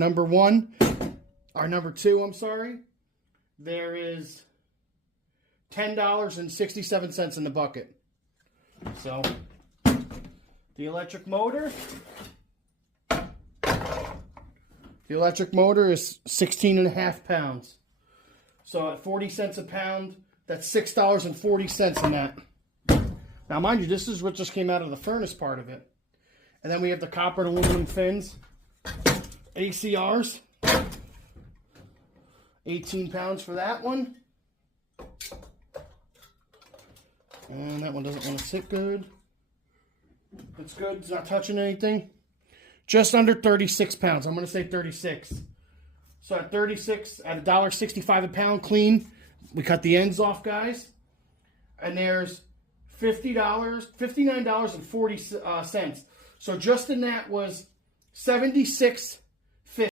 number one, or number two, I'm sorry, there is $10.67 in the bucket. So, the electric motor is 16.5 pounds. So at 40 cents a pound, that's $6.40 in that. Now, mind you, this is what just came out of the furnace part of it. And then we have the copper and aluminum fins, ACRs, 18 pounds for that one. And that one doesn't want to sit good. It's good, it's not touching anything. Just under 36 pounds. I'm going to say 36. So at 36, at $1.65 a pound clean, we cut the ends off, guys. And there's $59.40. So just in that was 76